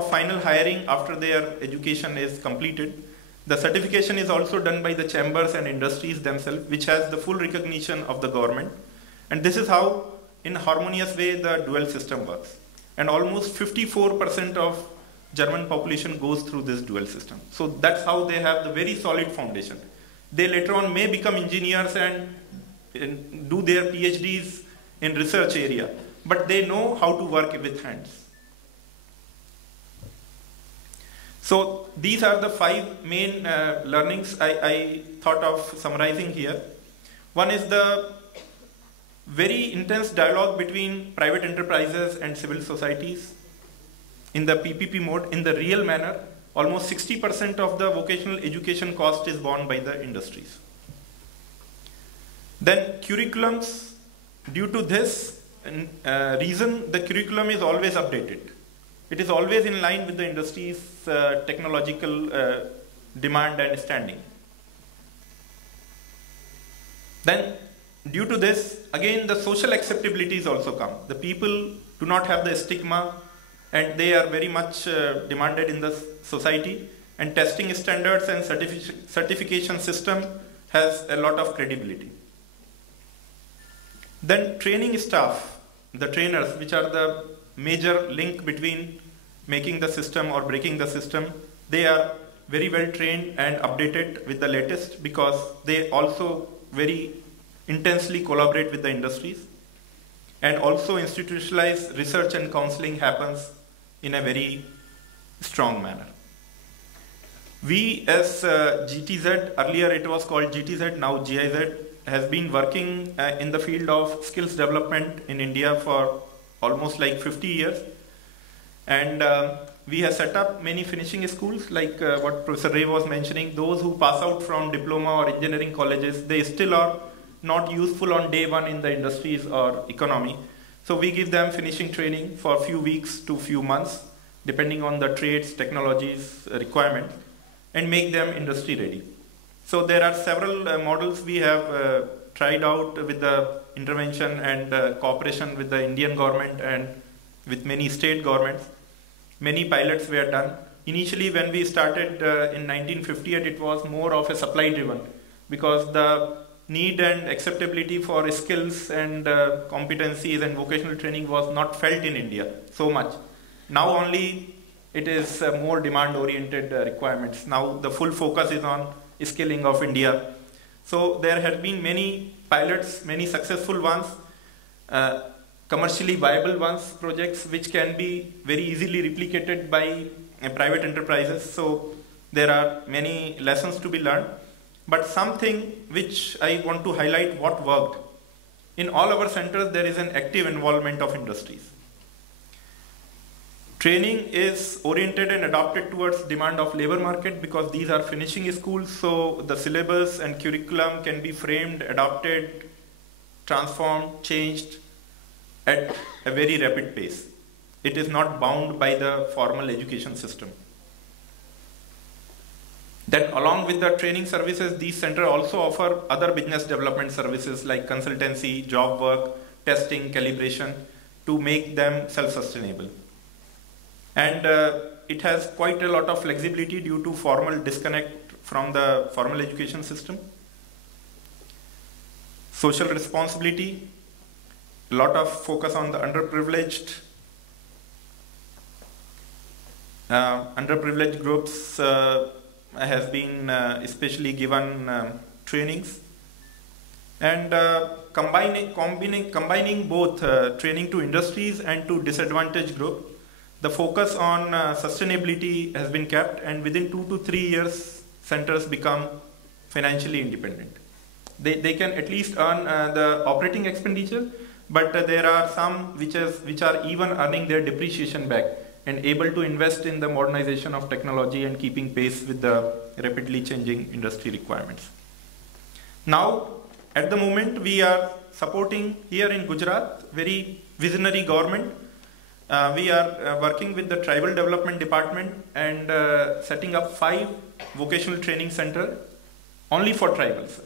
final hiring after their education is completed. The certification is also done by the chambers and industries themselves, which has the full recognition of the government. And this is how, in a harmonious way, the dual system works. And almost 54% of German population goes through this dual system. So that's how they have the very solid foundation. They later on may become engineers and do their PhDs in research area, but they know how to work with hands. So these are the 5 main learnings I thought of summarizing here. One is the very intense dialogue between private enterprises and civil societies in the PPP mode in the real manner. Almost 60% of the vocational education cost is borne by the industries. Then curriculums, due to this reason, the curriculum is always updated. It is always in line with the industry's technological demand and standing. Then, due to this, again the social acceptabilities also come. The people do not have the stigma and they are very much demanded in the society, and testing standards and certification system has a lot of credibility. Then training staff, the trainers, which are the major link between making the system or breaking the system, they are very well trained and updated with the latest, because they also very intensely collaborate with the industries. And also institutionalized research and counseling happens in a very strong manner. We as GTZ, earlier it was called GTZ, now GIZ, has been working in the field of skills development in India for almost like 50 years. And we have set up many finishing schools, like what Professor Ray was mentioning. Those who pass out from diploma or engineering colleges, they still are not useful on day one in the industries or economy. So we give them finishing training for a few weeks to few months, depending on the trades, technologies, requirements, and make them industry ready. So there are several models we have tried out with the intervention and cooperation with the Indian government and with many state governments. Many pilots were done. Initially when we started in 1958, it was more of a supply driven, because the need and acceptability for skills and competencies and vocational training was not felt in India so much. Now only it is more demand oriented requirements. Now the full focus is on skilling of India. So there have been many pilots, many successful ones, commercially viable ones, projects which can be very easily replicated by private enterprises. So there are many lessons to be learned. But something which I want to highlight what worked. In all our centers there is an active involvement of industries. Training is oriented and adapted towards demand of labor market, because these are finishing schools, so the syllabus and curriculum can be framed, adapted, transformed, changed at a very rapid pace. It is not bound by the formal education system. Then along with the training services, these centers also offer other business development services like consultancy, job work, testing, calibration, to make them self-sustainable. And it has quite a lot of flexibility due to formal disconnect from the formal education system. Social responsibility, a lot of focus on the underprivileged. Underprivileged groups has been especially given trainings. And combining both training to industries and to disadvantaged group, the focus on sustainability has been kept, and within 2 to 3 years, centers become financially independent. They can at least earn the operating expenditure, but there are some which are even earning their depreciation back and able to invest in the modernization of technology and keeping pace with the rapidly changing industry requirements. Now, at the moment, we are supporting here in Gujarat, very visionary government. We are working with the Tribal Development Department and setting up 5 vocational training centers only for tribals.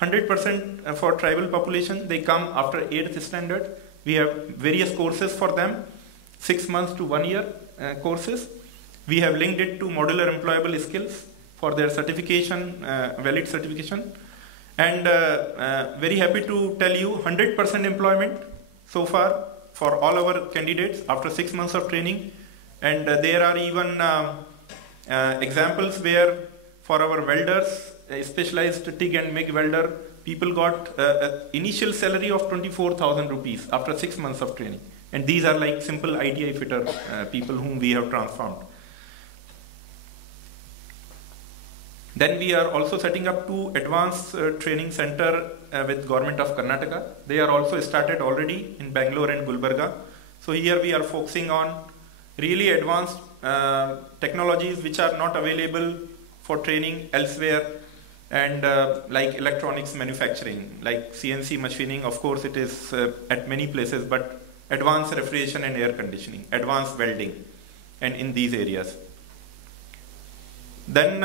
100% for tribal population, they come after 8th standard. We have various courses for them, 6 months to 1 year courses. We have linked it to modular employable skills for their certification, valid certification. And very happy to tell you 100% employment so far for all our candidates after 6 months of training. And there are even examples where for our welders, a specialized TIG and MIG welder, people got initial salary of 24,000 rupees after 6 months of training. And these are like simple ITI fitter people whom we have transformed. Then we are also setting up 2 advanced training center with Government of Karnataka. They are also started already in Bangalore and Gulbarga. So here we are focusing on really advanced technologies which are not available for training elsewhere, and like electronics manufacturing, like CNC machining. Of course it is at many places, but advanced refrigeration and air conditioning, advanced welding, and in these areas. Then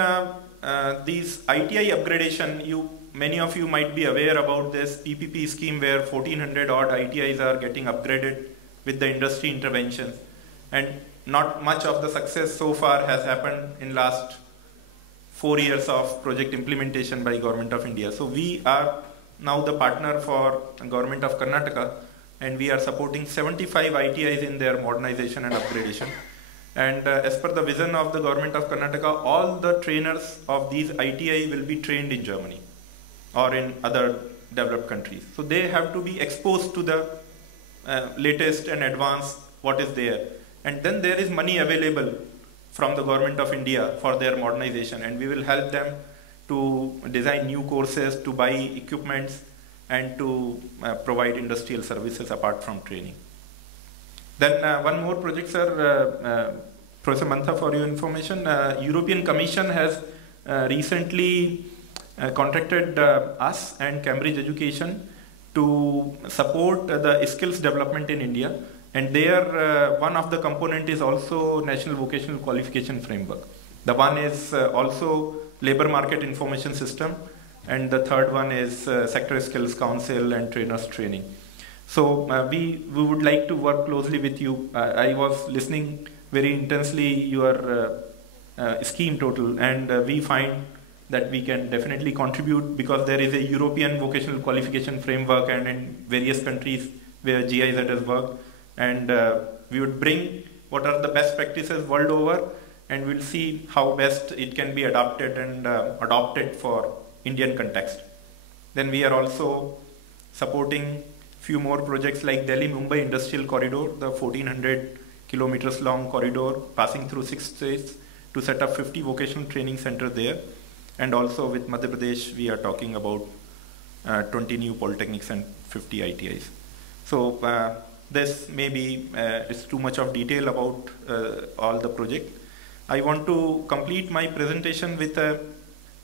these ITI upgradation, many of you might be aware about this PPP scheme where 1400 odd ITIs are getting upgraded with the industry interventions, and not much of the success so far has happened in last 4 years of project implementation by Government of India. So we are now the partner for Government of Karnataka, and we are supporting 75 ITIs in their modernization and upgradation. And as per the vision of the Government of Karnataka, all the trainers of these ITI will be trained in Germany or in other developed countries. So they have to be exposed to the latest and advanced what is there. And then there is money available from the Government of India for their modernization, and we will help them to design new courses, to buy equipments, and to provide industrial services apart from training. Then one more project, sir, Professor Mantha, for your information, European Commission has recently contracted us and Cambridge Education to support the skills development in India. And there, one of the component is also National Vocational Qualification Framework. The one is also Labor Market Information System, and the third one is Sector Skills Council and Trainers Training. So we would like to work closely with you. I was listening very intensely your scheme total, and we find that we can definitely contribute because there is a European Vocational Qualification Framework, and in various countries where GIZ has worked. And we would bring what are the best practices world over, and we'll see how best it can be adapted and adopted for Indian context. Then we are also supporting few more projects like Delhi-Mumbai Industrial Corridor, the 1400 kilometers long corridor passing through 6 states, to set up 50 vocational training centers there. And also with Madhya Pradesh, we are talking about 20 new polytechnics and 50 ITIs. So this maybe is too much of detail about all the project. I want to complete my presentation with a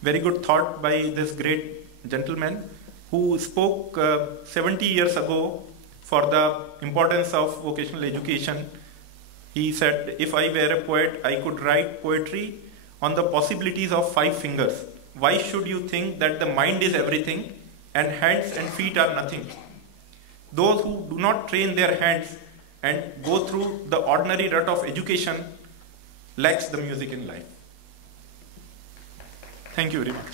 very good thought by this great gentleman who spoke 70 years ago for the importance of vocational education. He said, if I were a poet, I could write poetry on the possibilities of 5 fingers. Why should you think that the mind is everything and hands and feet are nothing? Those who do not train their hands and go through the ordinary rut of education lacks the music in life. Thank you very much.